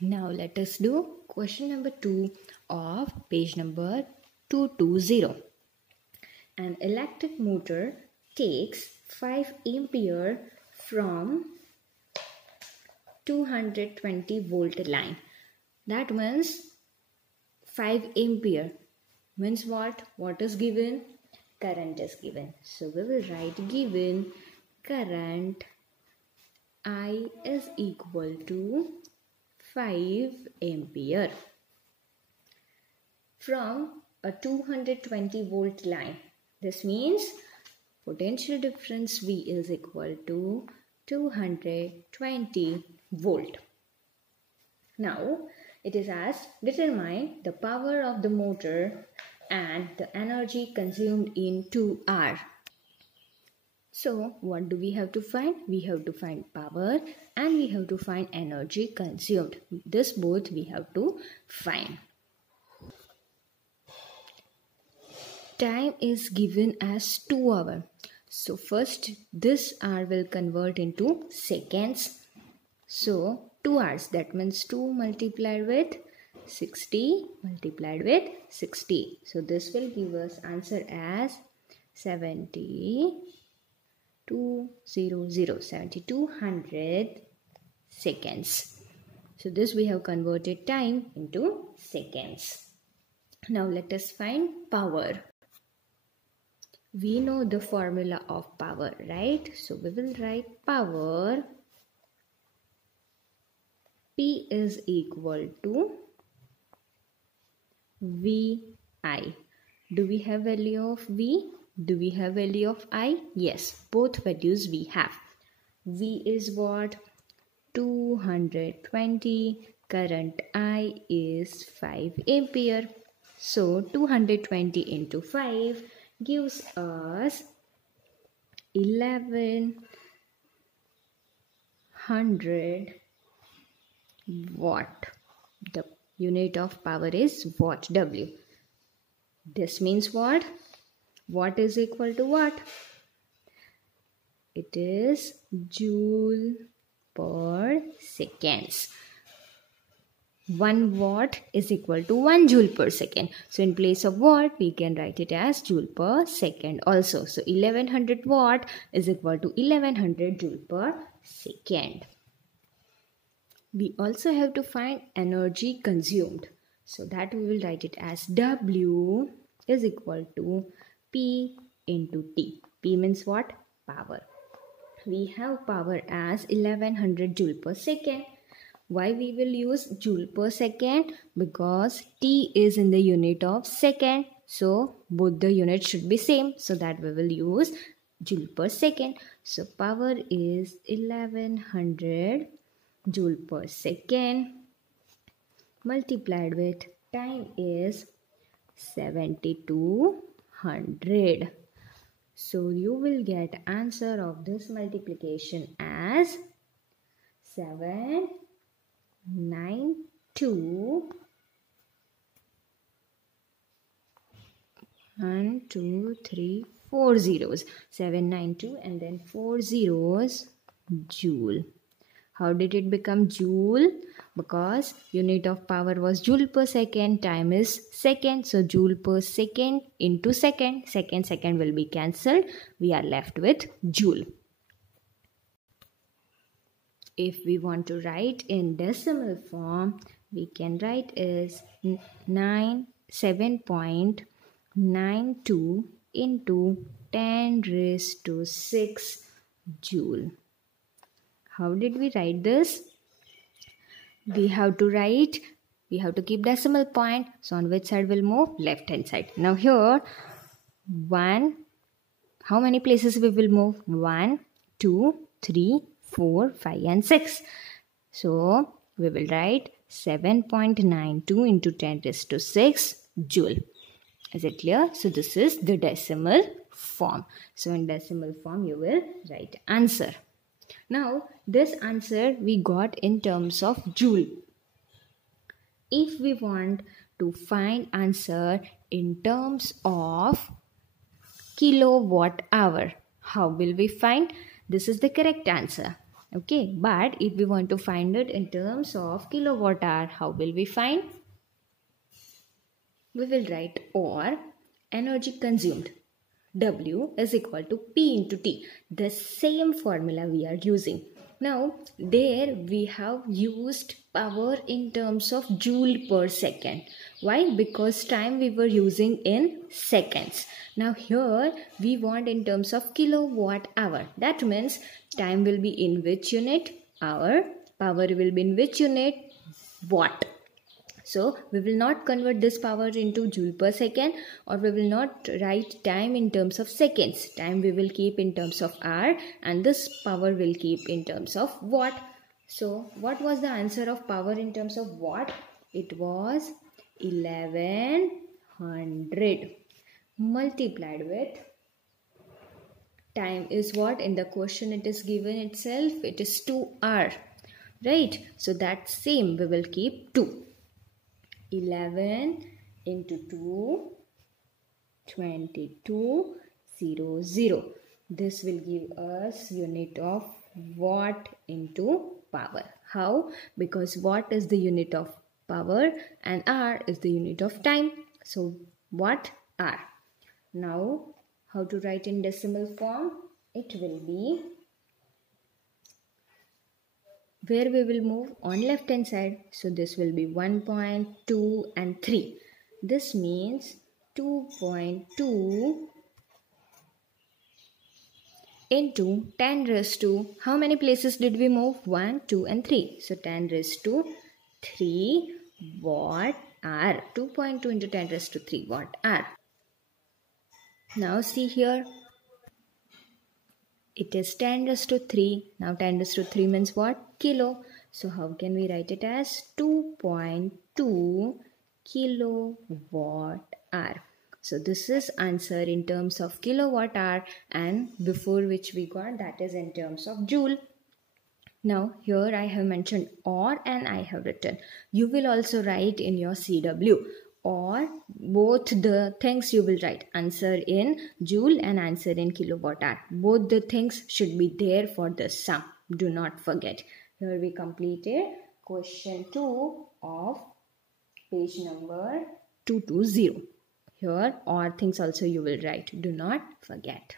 Now let us do question number 2 of page number 220. An electric motor takes 5 ampere from 220 volt line. That means 5 ampere means what? What is given? Current is given. So we will write given current I is equal to 5 ampere from a 220 volt line. This means potential difference V is equal to 220 volt. Now it is asked, determine the power of the motor and the energy consumed in 2 hours. So what do we have to find? We have to find power and we have to find energy consumed. This both we have to find. Time is given as 2 hours. So first this hour will convert into seconds. So 2 hours, that means 2 multiplied with 60 multiplied with 60. So this will give us answer as 7200 seconds. So this we have converted time into seconds. Now let us find power. We know the formula of power, right? So we will write power P is equal to VI. Do we have value of V? Do we have value of I? Yes, both values we have. V is what? 220. Current I is 5 ampere. So 220 into 5 gives us 1100 watt. The unit of power is watt, W. This means what? Watt is equal to what? It is joule per seconds. 1 watt is equal to 1 joule per second. So in place of watt, we can write it as joule per second also. So 1100 watt is equal to 1100 joule per second. We also have to find energy consumed. So that we will write it as W is equal to P into T. P means what? Power. We have power as 1100 joule per second. Why we will use joule per second? Because T is in the unit of second. So both the units should be same. So that we will use joule per second. So power is 1100 joule per second multiplied with time is 7200. So you will get answer of this multiplication as 792. 1, 2, 3, 4 zeros. 792 and then 4 zeros joule. How did it become joule? Because unit of power was joule per second, time is second. So joule per second into second. Second will be cancelled. We are left with joule. If we want to write in decimal form, we can write is 7.92 into 10 raised to 6 joule. How did we write this? We have to keep decimal point. So on which side will move? Left hand side. Now here 1, how many places we will move? 1, 2, 3, 4, 5 and 6. So we will write 7.92 into 10 raised to 6 joule. Is it clear? So this is the decimal form. So in decimal form you will write answer. Now this answer we got in terms of joule. If we want to find answer in terms of kilowatt hour, how will we find? This is the correct answer. Okay, but if we want to find it in terms of kilowatt hour, how will we find? We will write or energy consumed. W is equal to P into T. The same formula we are using. Now, there we have used power in terms of joule per second. Why? Because time we were using in seconds. Now here we want in terms of kilowatt hour. That means time will be in which unit? Hour. Power will be in which unit? Watt. So we will not convert this power into joule per second, or we will not write time in terms of seconds. Time we will keep in terms of hour, and this power will keep in terms of watt. So what was the answer of power in terms of watt? It was 1100 multiplied with time is what? In the question it is given itself, it is 2 hour, right? So that same we will keep 2. 11 into 2, 2200. This will give us unit of watt into power. How? Because watt is the unit of power and hour is the unit of time. So watt hour. Now how to write in decimal form? It will be, where we will move on left hand side. So this will be 1.2 and 3. This means 2.2 into 10 raised to, how many places did we move? 1, 2 and 3. So 10 raised to 3 watt hour. 2.2 into 10 raised to 3 watt hour. Now see here. It is 10 raised to 3. Now 10 raised to 3 means what? Kilo. So how can we write it as 2.2 kilowatt hour? So this is answer in terms of kilowatt hour, and before which we got, that is in terms of joule. Now here I have mentioned or and I have written. You will also write in your CW. Or both the things you will write, answer in joule and answer in kilowatt hour. Both the things should be there for the sum. Do not forget. Here we completed question 2 of page number 220. Here or things also you will write. Do not forget.